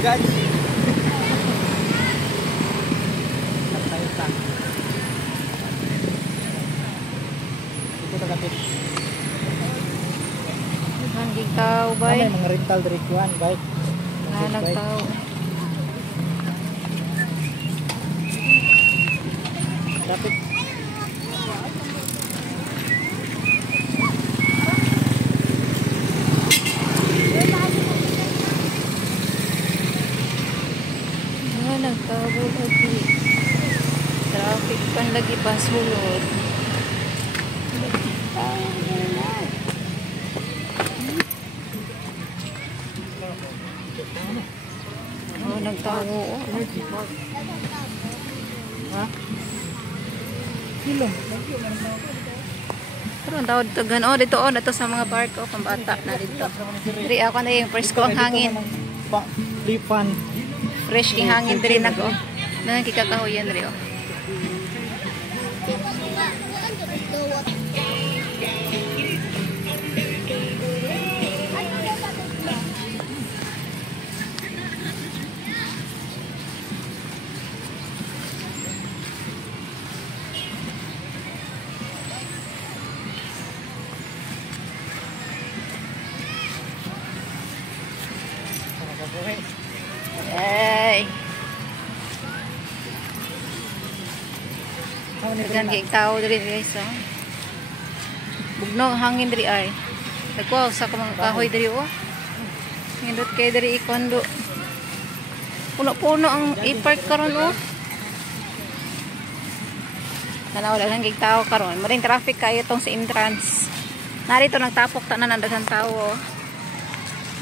guys. Tayo ta. Ito tagapit. Hanggang tao ba? May mga rental diri kuan, guys. Nagtao. Dapat nagtabo lagi. Traffic pan lagi pasulod. Oh, nagtawo. ha? Hilong. Pero ang tawag dito gan. Oh, dito oh, dito sa mga park oh, pambata na dito. Diri ako na yung presko ang hangin. Lipan. Fresh king hangin diri nako. Nang kikakahoyan diri oh. Ay. Dagan kay tao diri guys oh. Bugno hangin diri ay. Dagko sa mga kahoy diri oh. Nindot kay diri ikondo. Puno-puno ang i-park karon oh. Tanaw lang kay tao karon. Maring traffic kayo tong sa entrance. Narito nagtapok ta na ng daghang tao oh.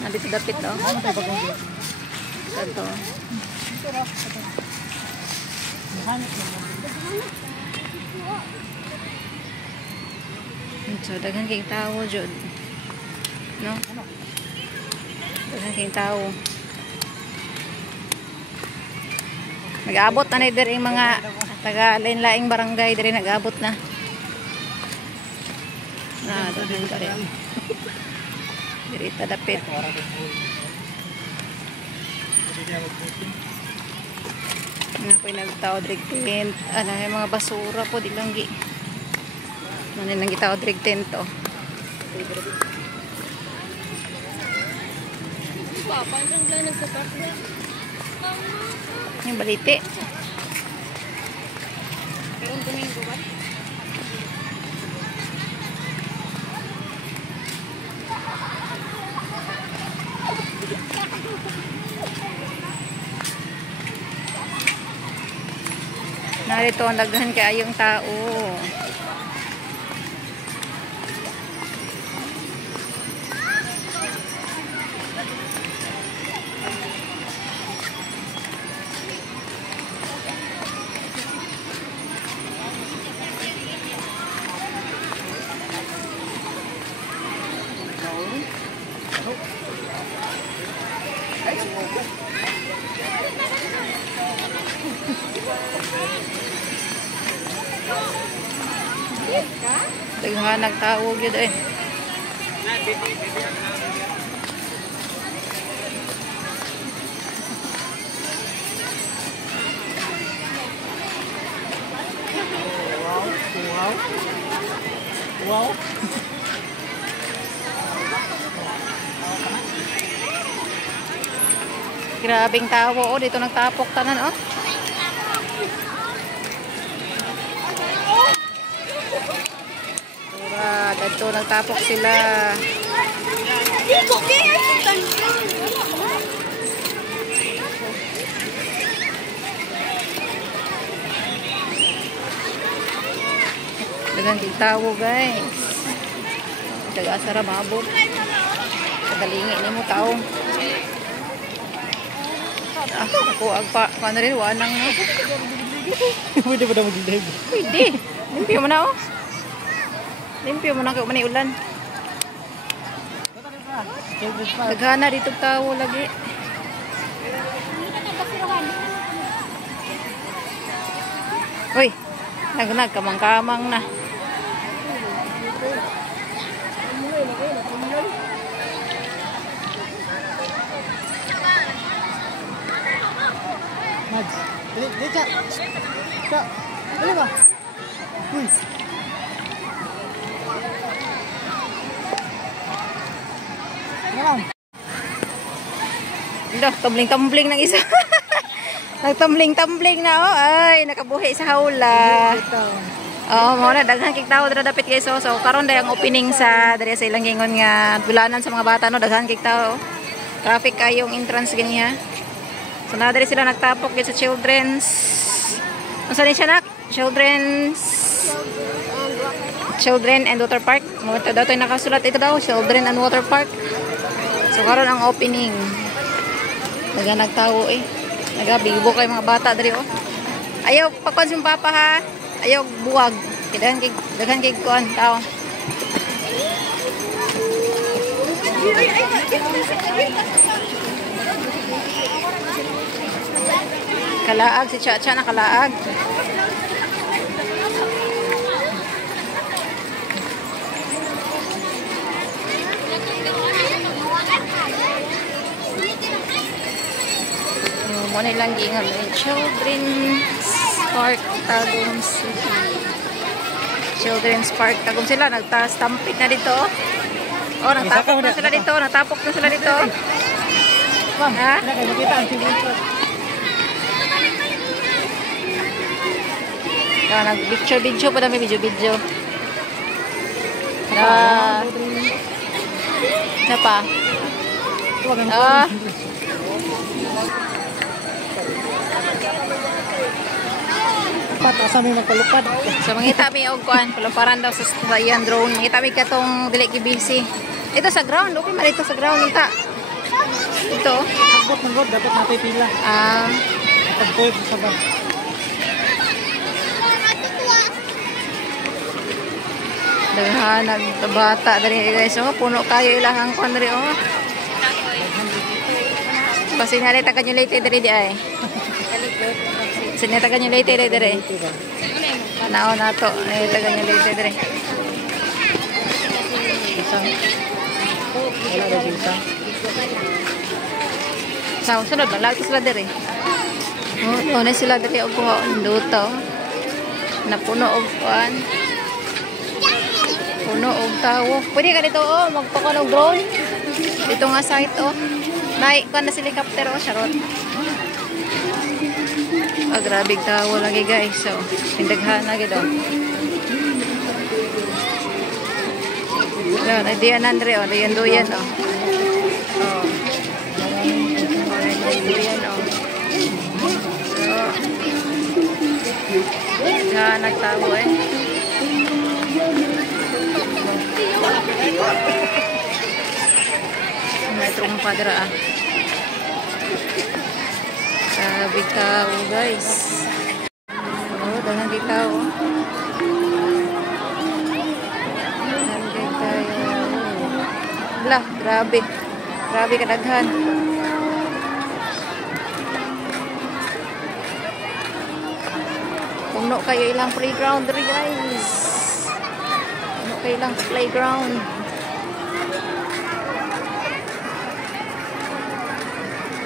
Nandito dapit oh. Ito. So, daghan kay tao jud. No? Daghan kay tao. Nag-aabot na diri mga taga lain-laing barangay diri nag-aabot na. Daghan ka rin. Diri ta dapit. Nga po yung nagtao drig tent. Ano yung mga basura po di lang gi. Ano yung nagtao drig tent to. Yung baliti. Pero Domingo ba? Narito ang daghan kayong tao. Daghan nagtawag yun eh. Wow. Grabing tawo oh, dito nagtapok tanan oh. Dito nagtapok sila. Dagang tawo guys. Taga-asara mabot. Kadalingi ni mo tao. Ako agpa kano rin wanang no. Pwede ba na mag-live? Pwede. Limpyo mo na oh. Limpyo mo na kayo manay ulan. Daghana dito tawo lagi. Uy, nagkamang-kamang na. Nads. Dali, Cha. Cha. Dali ba? Uy. Ngayon. Dah, tumbling-tumbling ng isa. Nagtumbling-tumbling na oh. Ay, nakabuhi sa hawla. Oh, mo na daghan kig tawo dira dapit guys. So karon day ang opening sa diri sa ilang gingon nga bulanan sa mga bata no, daghan kig tawo. Traffic kayong entrance ganiha. So na diri sila nagtapok gid sa children's. Unsa ni siya nak? Children and Water Park. Mo daw tay nakasulat ito daw, Children and Water Park. So karon ang opening. Daghan nagtawo eh. Nagabibo kay mga bata diri oh. Ayaw pakon yung papa ha. Ayaw buwag. Daghan kay kuan tao. Kalaag si Chacha na kalaag. Mo na lang gingon Children's Park Tagum City. Children's Park Tagum sila nagta-stampede na dito. Oh, nagtapok na sila dito, natapok na sila dito. Ma'am, ha? nakita ang siguro. Nag-video pa dami video. Napa? Asa may magpalupad. So mangita mi og kuan, palumparan daw sa iyang drone. Mangita mi katong dili ki busy. Ito sa ground, okay man ito sa ground nita. Ito. Abot ng road dapat napipila. Pagtuig sa ba. Daghan nagbata diri guys. Oh, puno kayo ilahang kuan diri oh. Basi na rin taga nyo late diri di ay. Sinita ganyan late dere. Panao na to. Ay taga nyo late dere. Isang. Wala na isang. Sa sunod lang lagi sila dere. Oh, na sila dere og kuha nduto. Napuno og kuan. Puno og tawo. Pwede ka dito oh, magpakuha og drone. Dito nga site oh. May kuan na helicopter oh, charot. Grabe tawo lagi guys. So, pindaghan na gid oh. Yan, diyan Andre oh, diyan duyan oh. Oh. Diyan oh. Oh. Yan nagtawo eh. May trumpa dira ah. Sabi tao guys. Oh, dahil di tao. Dahil tayo. Lah, grabe. Grabe kadaghan. Puno kayo ilang playground diri guys. Puno kayo ilang playground.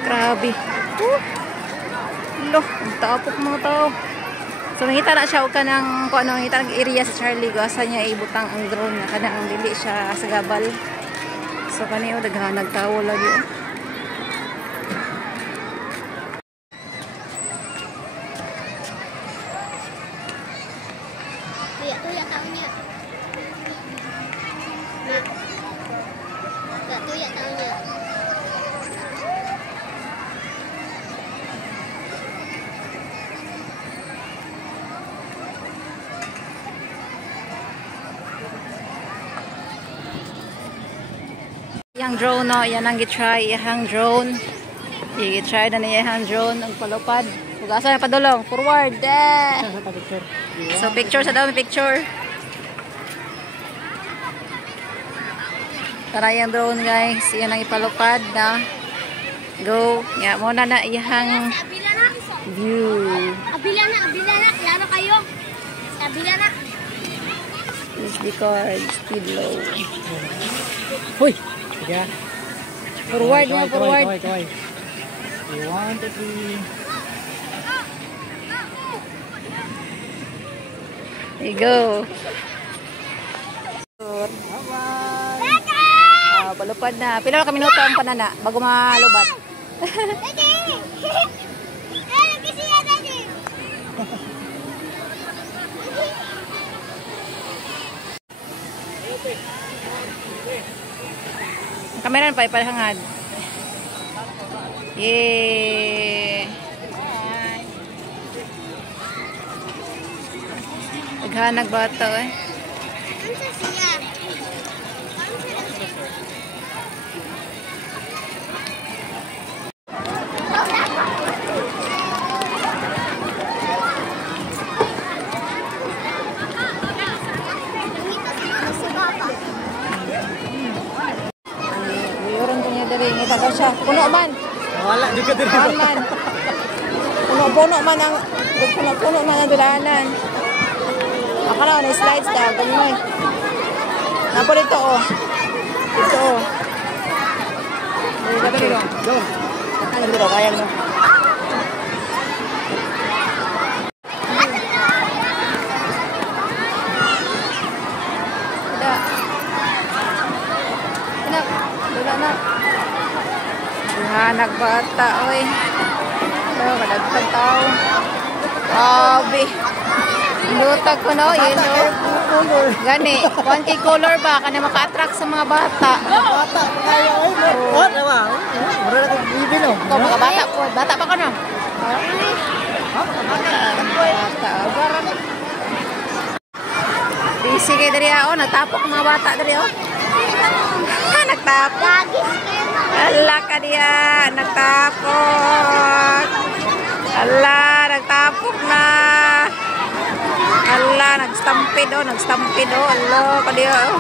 Grabe. Loh, ang tapok mga tao. So, nangita na siya o kanang, kung ano, nangita ng area sa Charlie, asa niya ibutang ang drone na kanang dili siya sa gabal. So, kaniyo, daghan nagtawo lagi. Tuya tao niya. Tuya tao niya. Yang drone no, yan ang gitry, yang drone. I-try na niya yung drone, ang palupad. Ugasa na padulong, forward. So picture sa daw, picture. Tara yung drone guys, yan ang ipalupad na. Go, ya muna na iyang view. Abila na, klaro kayo. Abila na. SD card, speed low. Hoy! Sige. Forward mo, forward. Kaway. 1, 2, 3. There you go. Palupad na. Pila ka minuto ang panana bago malubat. Daddy! Lagi siya, Daddy! Kameran pa ipalhangad. Yay! Naghanag bata eh. Ano siya? Ngita daw siya. Puno man. Wala juga diri. Man. Puno man ang puno man ang dulanan. Akala na slides daw gamay. Napo dito oh. Dito oh. Dito dito. Go. Ano dito kaya no? Nagbata, oy. Kadagdag tao. Grabe. Inutag ko no, yellow. Gani, 1K color ba? Kana maka-attract sa mga bata. Bata kaya oy. What ba? Mura na kong bibi no. Ikaw mga bata po. Bata pa ka no? Bata. Busy kayo dari ako. Nagtapok mga bata dari ako. Nagtapok. Ala ka diya, nagtapok. Ala, nagtapok na. Ala, nagstampid oh. Ala ka diya oh.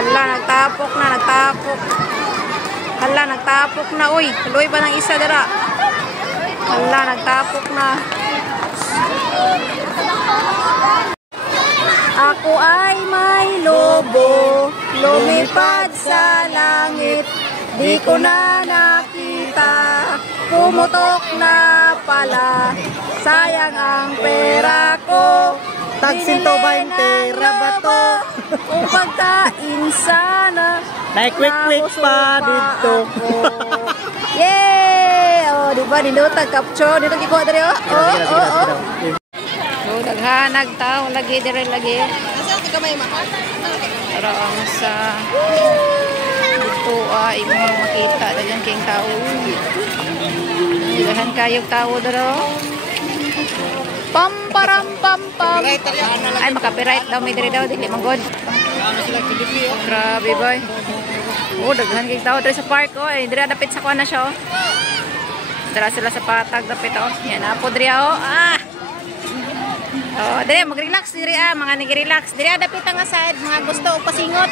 Ala, nagtapok na. Ala, nagtapok na. Uy, tuloy ba ng isa dira? Ala, nagtapok na. Ako ay may lobo, lumipad sa langit. Di ko na nakita, pumutok na pala. Sayang ang pera ko, Tag 120 rabato. Kung pagkain sana, Like quick pa dito. Yay! Oh, di ba dinutag capture dito gikuha diri oh. Oh. Oh, daghanag tao lagi diri lagi. Asa ti kamay ma? Para ang sa ito imong makita dagan king tao. Dagan kayog tao daro. Pam param pam pam. Ay maka-copyright daw may diri daw dili manggod. Grabe boy. Oh, daghan kay tao diri sa park oh. Diri dapit sa kuan na siya oh. Dira sila sa patag dapit oh. Yan apo diri oh. Oh, diri mag-relax diri mga nag-relax. Diri dapit nga side mga gusto og pasingot.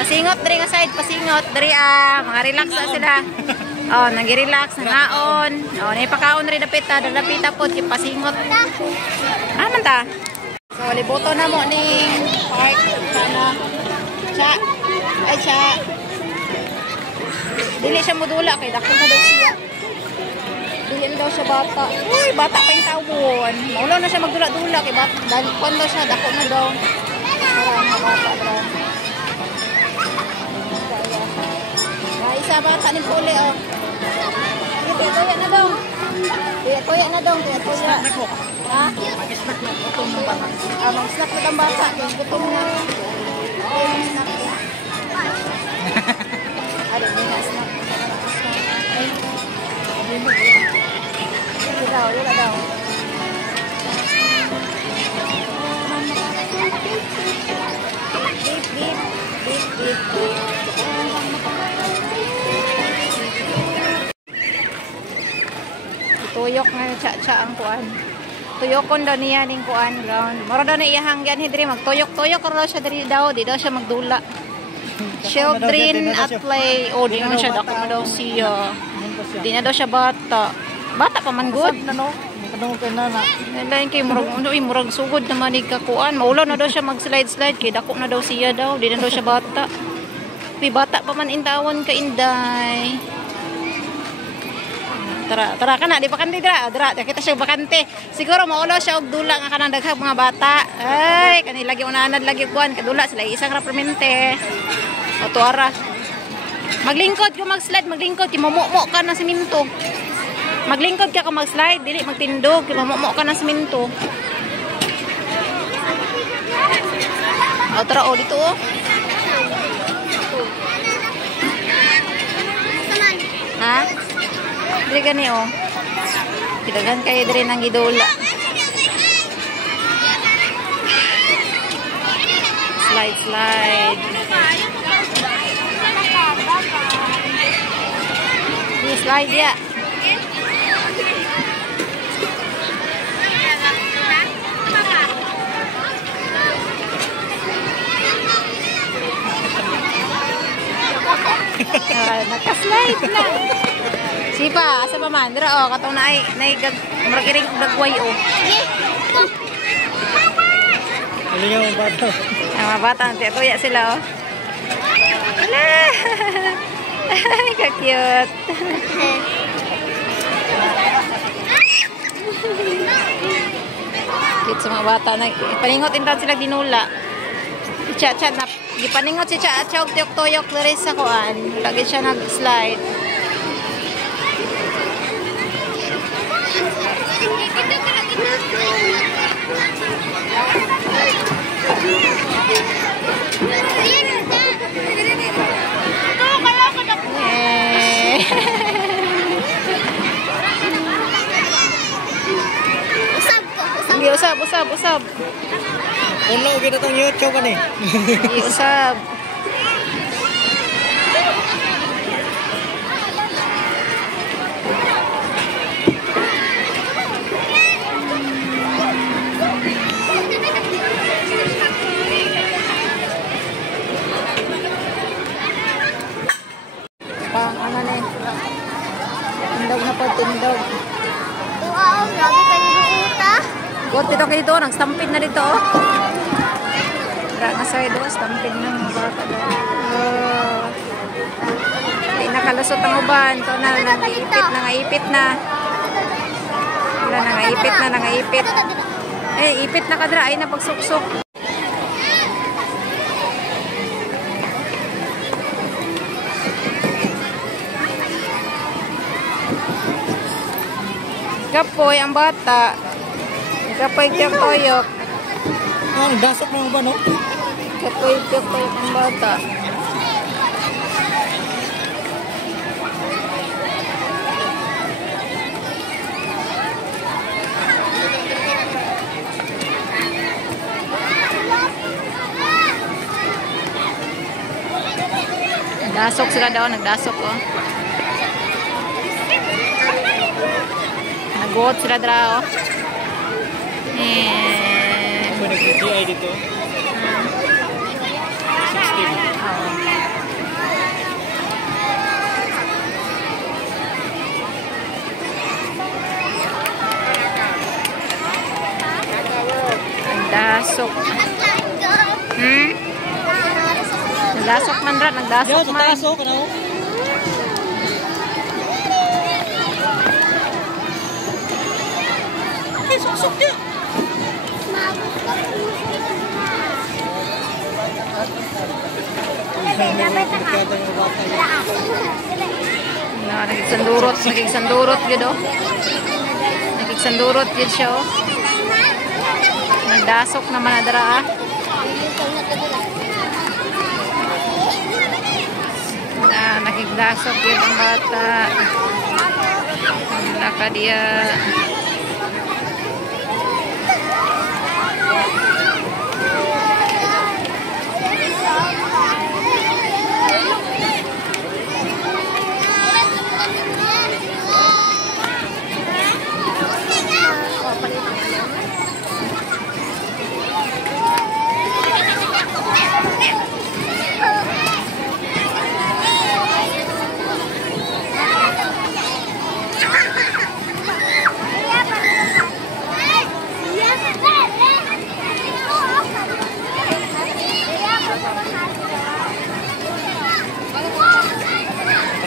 Pasingot diri nga side, pasingot diri mga relax sila. Oh, nag-relax ngaon. Oh, nay pakaon ri dapit dapit pod kay pasingot. Man ta. So liboto na mo ning park sana. Cha. Ay cha. Dili siya modula kay dako na daw siya. Dili daw siya bata. Uy, bata pa yung tawon. Maulaw na siya magdula-dula kay bata. Dahil kwan daw siya, dako na daw. Marang bata daw. Isa bata ni Puli oh. Tuya na daw. Tuya na daw. Tuya. Ha? Mag-snack na. Gutom ng bata. Mag-snack na ng bata. Gutom na. Mag-snack na. Ano, may na-snack. Dila daw. Beep. Tuyok nga cha ang kuan. Tuyokon daw niya ning kuan ground. Mara daw na iyahang yan diri magtuyok-tuyok raw siya diri daw, di daw siya magdula. Children at play. Oh, di naman siya dako na daw siya. Di na daw siya bata. Bata pa man good. Kadung kay nana. Lain kay murag sugod naman ni kakuan. Maulaw na daw siya mag-slide kay dako na daw siya daw. Di na daw siya bata. Pi bata pa man intawon ka inday. tara. Tara ka na, di bakante dira. Dira, kita siya bakante. Siguro maulo siya og dula nga kanang daghang mga bata. Ay, kani lagi unanad lagi kuan kadula sila isang rapermente. O tuara. Maglingkod ko mag-slide, maglingkod kay mamukmo ka ng siminto. Maglingkod ka mag-slide, dili magtindog kay mamukmo ka ng siminto. O tara o dito o. Ha? Dili gani o. Kidagan kayo diri nang gidula. Slide, slide. Ini slide ya. Naka-slide na. Sipa, asa pa man? Dira, katong naay murag iring dagway, Ano yung mga bata? Ang mga bata, tuya sila, Wala! Ay, ka-cute. Cute sa mga bata. Paningot din sila dinula. Chat-chat na. Gipaningot si Chat-chat og tuyok-tuyok diri sa kuan. Lagi siya nag-slide. Hindi, usab. Uno, kita itong YouTube ka ni. Hindi, usab. Pang ano na eh. Tindog na po, tindog. Wow, grabe kayo buta. Good, dito kayo dito. Nag-stampid na dito. Tara nga sa'yo doon. Stampid na mga bata doon. Hindi nakalusot ang uban. Ito na, nangaipit na. Wala, nangaipit. Eh, ipit na kadra. Ay, napagsuksok. Kapoy ang bata. Kapoy tiyok-toyok. Ang dasok mo ba, no? Kapoy tiyok-toyok ang bata. Nagdasok sila daw, nagdasok oh. Naguot sila dra oh. Ako nag-GI dito. 16. Nagdasok. Nagdasok man ra, nagdasok man. Tasok ka na ho. Ay, susok niya. Nagigsandurot yun oh. Nagigsandurot yun siya oh. Nagdasok naman na dara ah. Nakigdasok yun ang bata. Naka dia.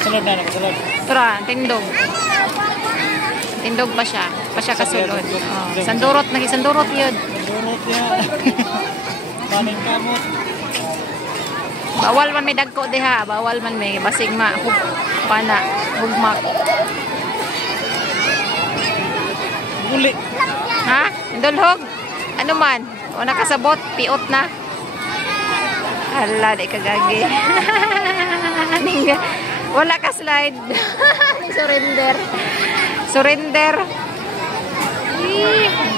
Kasunod na, nakasunod. Tara, tindog. Tindog pa siya. Pa siya kasulod. Oh. Sandurot. Sandurot yun. Durot niya. Paning kamot. Bawal man may dagko diha. Bawal man may basig pana. Hugmak. Guli. Ha? Indulhog? Ano man? O nakasabot? Piot na? Hala, di kagagi. Wala ka slide. Surrender. Surrender.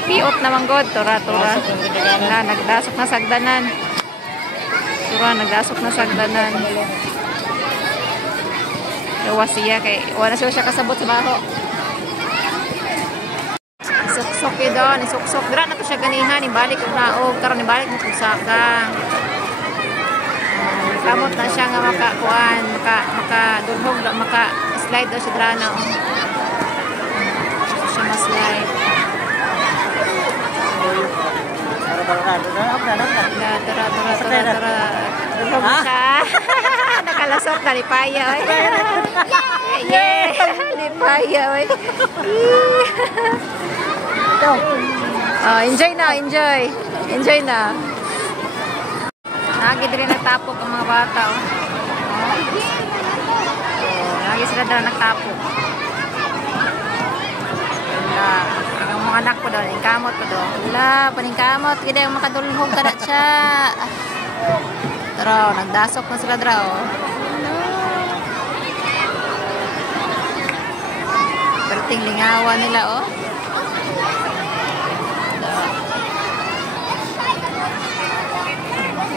Piot naman god. Tura. Wala, nagdasok na sagdanan. Tura, nagdasok na sagdanan. Gawa siya kay wala siya kasabot sa baho. Suksok yun doon, isuksok. Dira na to siya ganihan, ibalik yung naog. Karoon, ibalik mo kung saka. Kamot na siya nga makakuan, makadulhog, maka-slide daw siya dira na. So siya ma-slide. Tara. Dulhog na siya. Nakalasot na, lipaya. Yeah! Lipaya. Oh, enjoy na. Lagi din nagtapok ang mga bata. Oh. Lagi sila daw nagtapok. Ang mga anak ko daw, kamot ko daw. Wala, paningkamot. Kaya yung makadulhog ka na siya. Tara, nagdasok na sila daw. Perting lingawan nila, oh.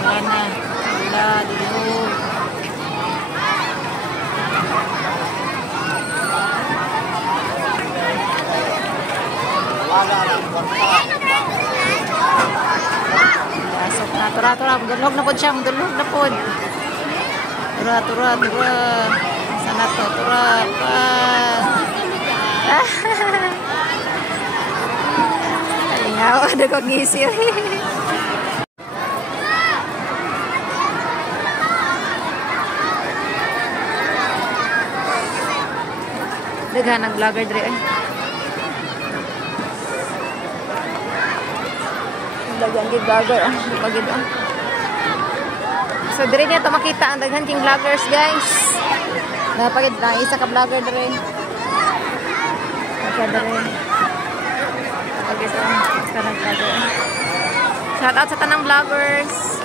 Wala, dulhog. Dasok na, tura. Dulhog na po siya, dulhog na po. Tura. Sana to, tura. Alingaw, ada kong ngisir. Daghan ang vlogger dre. Daghan gi vlogger pagid. So dire niya to makita ang daghan king vloggers, guys. Napagid na isa ka vlogger dre. Pagid. Shout out sa tanang vloggers.